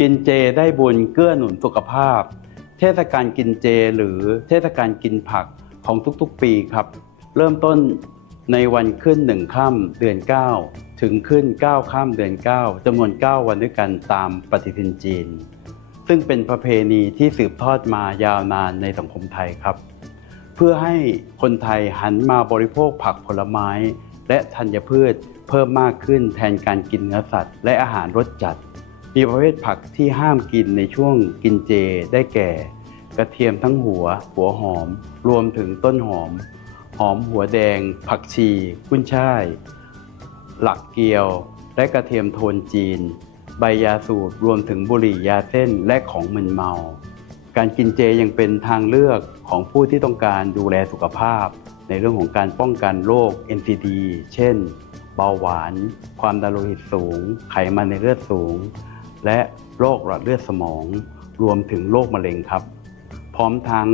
กินเจได้บุญเกื้อหนุนสุขภาพ เทศกาลกินเจหรือเทศกาลกินผักของทุกๆปีครับ เริ่มต้นในวันขึ้นหนึ่งค่ำเดือน 9 ถึงขึ้น 9 ค่ำเดือน 9จำนวน 9 วันด้วยกันตามปฏิทินจีน ซึ่งเป็นประเพณีที่สืบทอดมายาวนานในสังคมไทยครับ เพื่อให้คนไทยหันมาบริโภคผักผลไม้ และธัญพืชเพิ่มมากขึ้นแทนการกินเนื้อสัตว์ และอาหารรสจัด มีประเภทผักที่ห้ามกินในช่วงกินเจได้แก่ กระเทียมทั้งหัว หัวหอม รวมถึงต้นหอม หอมหัวแดง ผักชี กุ้นช่าย หลักเกียว และกระเทียมโทนจีน ใบยาสูบรวมถึงบุหรี่ยาเส้นและของมึนเมา การกินเจยังเป็นทางเลือกของผู้ที่ต้องการดูแลสุขภาพ ในเรื่องของการป้องกันโรค NCD เช่น เบาหวาน ความดันโลหิตสูง ไขมันในเลือดสูง และโรคหลอดเลือดสมอง รวมถึงโรคมะเร็งครับ พร้อมทั้ง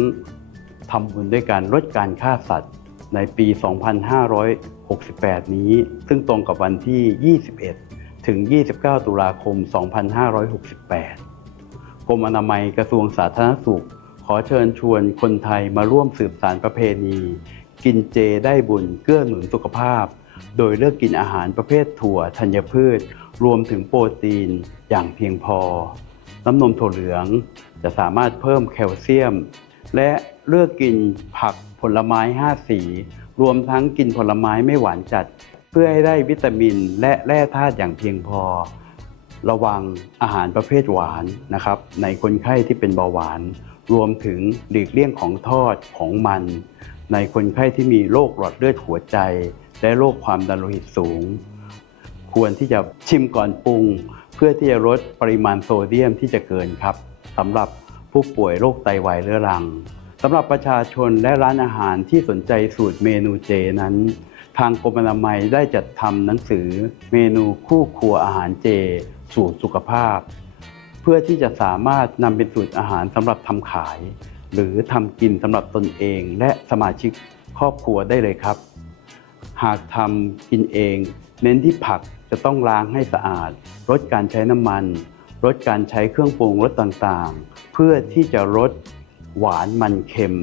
ทำบุญด้วยการลดการฆ่าสัตว์ในปี 2568 นี้ ซึ่งตรงกับวันที่ 21 ถึง 29 ตุลาคม 2568 กรมอนามัยกระทรวงสาธารณสุข ขอเชิญชวนคนไทยมาร่วมสืบสารประเพณี กินเจได้บุญเกื้อหนุนสุขภาพ โดยเลือกกินอาหารประเภทถั่วธัญพืช รวมถึงโปรตีนอย่างเพียงพอ น้ำนมถั่วเหลืองจะสามารถเพิ่มแคลเซียม และเลือกกินผักผลไม้ 5 สี รวมทั้งกินผลไม้ไม่หวานจัด เพื่อให้ได้วิตามินและแร่ธาตุอย่างเพียงพอ ระวังอาหารประเภทหวานนะครับ ในคนไข้ที่เป็นเบาหวาน รวมถึงหลีกเลี่ยงของทอดของมัน ในคนไข้ที่มีโรคหลอดเลือดหัวใจ และโรคความดันโลหิตสูง ควรที่จะชิมก่อนปรุง เพื่อที่จะลดปริมาณโซเดียมที่จะเกินครับสำหรับผู้ป่วยโรคไตวายเรื้อรังสำหรับประชาชนและร้านอาหารที่สนใจสูตรเมนูเจนั้น ทางกรมอนามัยได้จัดทำหนังสือเมนูคู่ครัวอาหารเจ สูตรสุขภาพ เพื่อที่จะสามารถนำเป็นสูตรอาหารสำหรับทำขาย หรือทำกินสำหรับตนเองและสมาชิกครอบครัวได้เลยครับ หากทำกินเอง เน้นที่ผักจะต้องล้างให้สะอาด ลดการใช้น้ำมัน ลดการใช้เครื่องปรุงรสต่างๆ เพื่อที่จะลดหวานมันเค็ม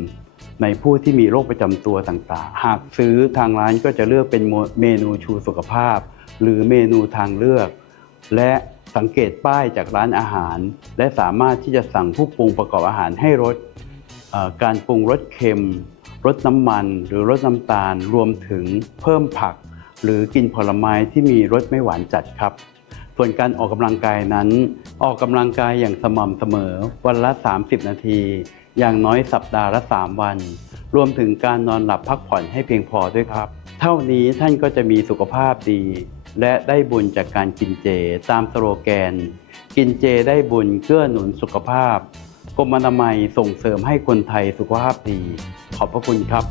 ในผู้ที่มีโรคประจำตัวต่างๆ หากซื้อทางร้านก็จะเลือกเป็นเมนูชูสุขภาพ หรือเมนูทางเลือก และสังเกตป้ายจากร้านอาหาร และสามารถที่จะสั่งผู้ปรุงประกอบอาหารให้ลด การปรุงรสเค็มลดน้ำมัน หรือลดน้ำตาลรวมถึงเพิ่มผัก หรือกินผลไม้ที่มีรสไม่หวานจัดครับ ส่วนการออกกำลังกายนั้น ออกกำลังกายอย่างสม่ำเสมอ วันละ 30 นาที อย่างน้อยสัปดาห์ละ 3 วัน รวมถึงการนอนหลับพักผ่อนให้เพียงพอด้วยครับ เท่านี้ท่านก็จะมีสุขภาพดี และได้บุญจากการกินเจตามสโลแกน กินเจได้บุญเกื้อหนุนสุขภาพ กรมอนามัยส่งเสริมให้คนไทยสุขภาพดี ขอบพระคุณครับ